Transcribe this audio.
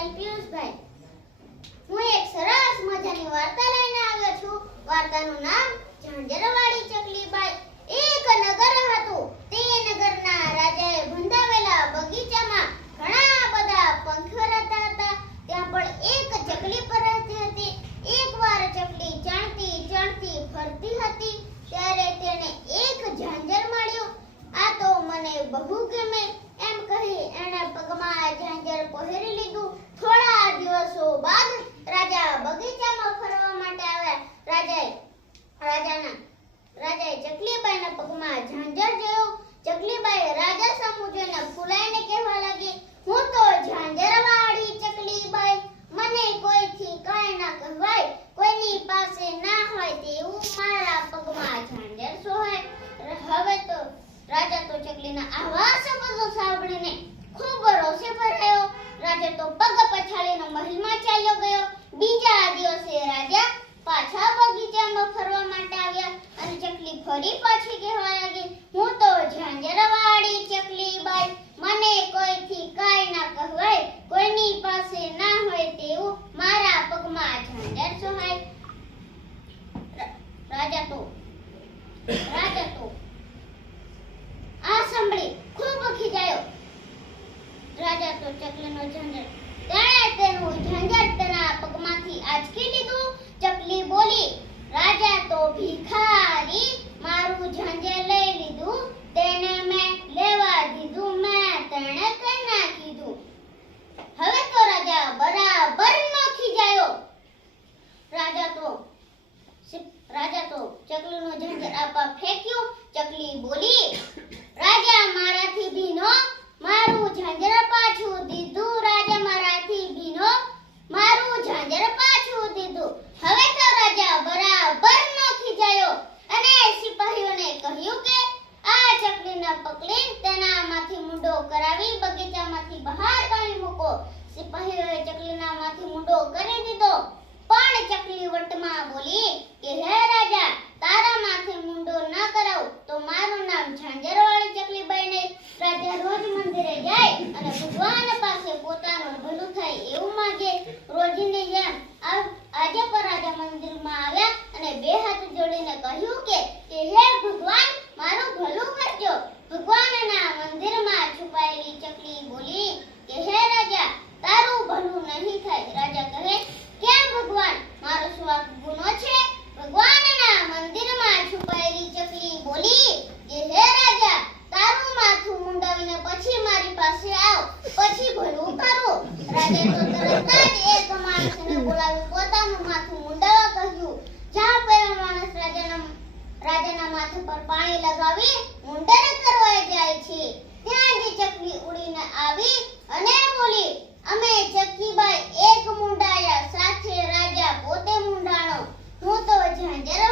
ભાઈ. પિયુષભાઈ હું એક સરસ મજાની વાર્તા લઈને આવ્યો છું. વાર્તાનું નામ ઝાંઝરવાળી ચકલીબાઈ. એક નગર હતું. તે નગરના રાજાએ બંધાવેલા બગીચામાં ઘણા બધા પંખીઓ રહેતા હતા. ત્યાં પણ એક ચકલી પર રહેતી હતી. એકવાર ચકલી ચાણતી ચાણતી ફરતી હતી. ત્યારે તેણે એક ઝાંઝર મળ્યું. આ તો મને બહુ ગમે. એમ કહી એણે પગમાં ઝાંઝર પહેરી લીધું. દિવસો બાદ રાજા બગીચામાં ફરવા માટે આવ્યા. રાજાએ, રાજાના, રાજાએ ચકલીબાઈના પગમાં ઝાંઝર જોયું. ચકલીબાઈ રાજા સામુ જોઈને ફૂલાઈને કહેવા લાગી, હું તો ઝાંઝરવાળી ચકલીબાઈ. મને કોઈથી કાંઈ ના કહેવાય. કોઈની પાસે ના હોય તેવું મારા પગમાં ઝાંઝર સોહાય. હવે તો રાજા તો ચકલીના આવા શબ્દો સાંભળીને ખૂબ રોષે ભરાયો. રાજા તો પગ પછાડીને મહેલમાં ચાલ્યો ગયો બીજા દિવસે રાજા પાછા બગીચામાં ફરવા માટે આવ્યા અને ચકલી ફરી પાછી કહેવા લાગી, હું તો ઝાંઝરવાળી ચકલી બાઈ, મને કોઈથી કાંઈ ના કહેવાય, કોઈની પાસે ના હોય તેવું મારા પગમાં ઝાંઝર સોહાય રાજા તો રાજા તો, આ સાંભળી ખૂબ ખીજાયો રાજા તો ચકલીનો ઝાંઝર, તેણે તેનું ઝાંઝર તેના પગમાંથી આંચકી લીધું, ચકલી બોલી રાજા તો ભિખારી મારું ઝંઝર લઈ લીધું તેને મેં લેવા દીધું મેં તેણે કઈ ના કીધું હવે તો રાજા બરાબર નો ખીજાયો રાજા તો રાજા તો ઝંઝર ફેંક્યું, ચકલી બોલી, રાજા મારાથી ભીનો, મારું ઝાંઝર પાછું દીધું, રાજા મારાથી ભીનો, મારું ઝાંઝર પાછું દીધું. હવે તો રાજા બરાબર નો ખીજાયો અને સિપાહીઓને કહ્યું કે, આ ચકલીને પકડી તેનામાંથી મુંડો કરાવી બગીચામાંથી બહાર કાઢી મૂકો. સિપાહીઓએ ચકલીના માંથી મુંડો કરી દીધો. પણ ચકલી વટમાં બોલી કે, હે કરાવ તો મારું નામ ઝાંઝરવાળી ચકલીબાઈ ને રાજા રોજ મંદિરે જાય અને ભગવાન પાસે પોતાનું ભલું પાણી લગાવી મુંડન કરવા જાય છે ત્યાં ચકલી ઉડીને આવી અને બોલી અમે ચકલીબાઈ એક મુંડાયા સાથે રાજા પોતે મુંડાણો હું તો જ્યાં જરા